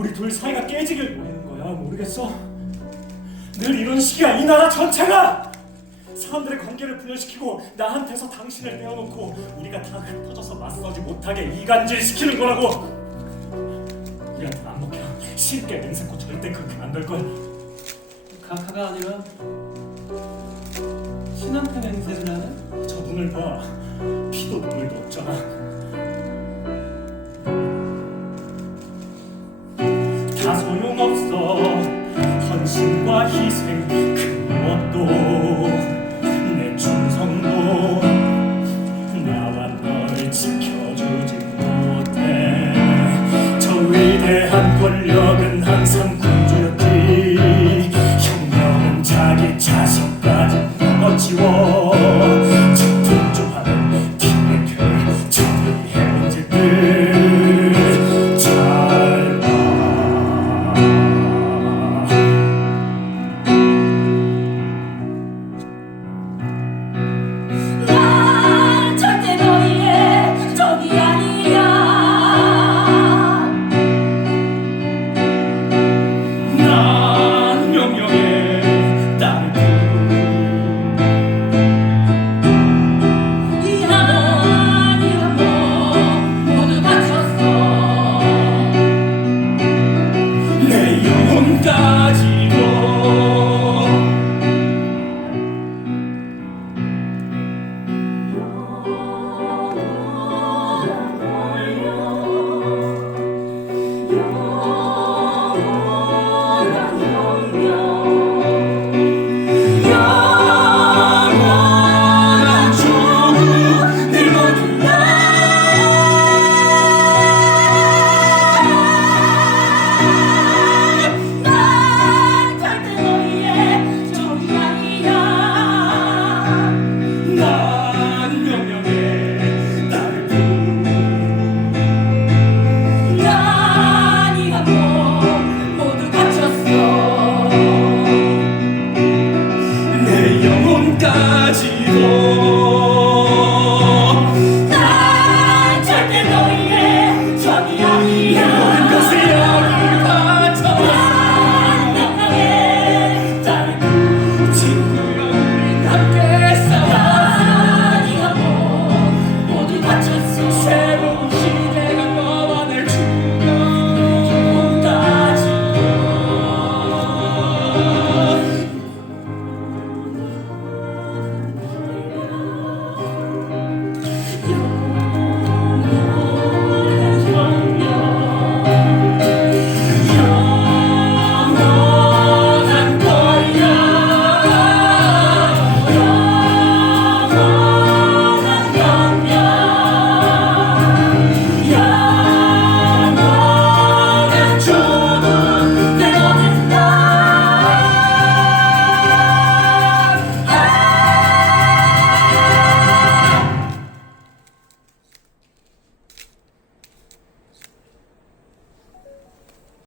우리 둘 사이가 깨지길 원하는 거야 모르겠어? 늘 이런 식이야 이 나라 전체가! 사람들의 관계를 분열시키고 나한테서 당신을 떼어놓고 우리가 다 흩어져서 맞서지 못하게 이간질 시키는 거라고! 우리한테 안 먹혀 쉽게 맹세코 절대 그렇게 안 될 거야 카카가 아니라 신한테 맹세를 하네? 저 눈을 봐. 피도 눈물도 없잖아 다 소용없어. 헌신과 희생 그 무엇도 내 충성도 나와 널 지켜 Senhor.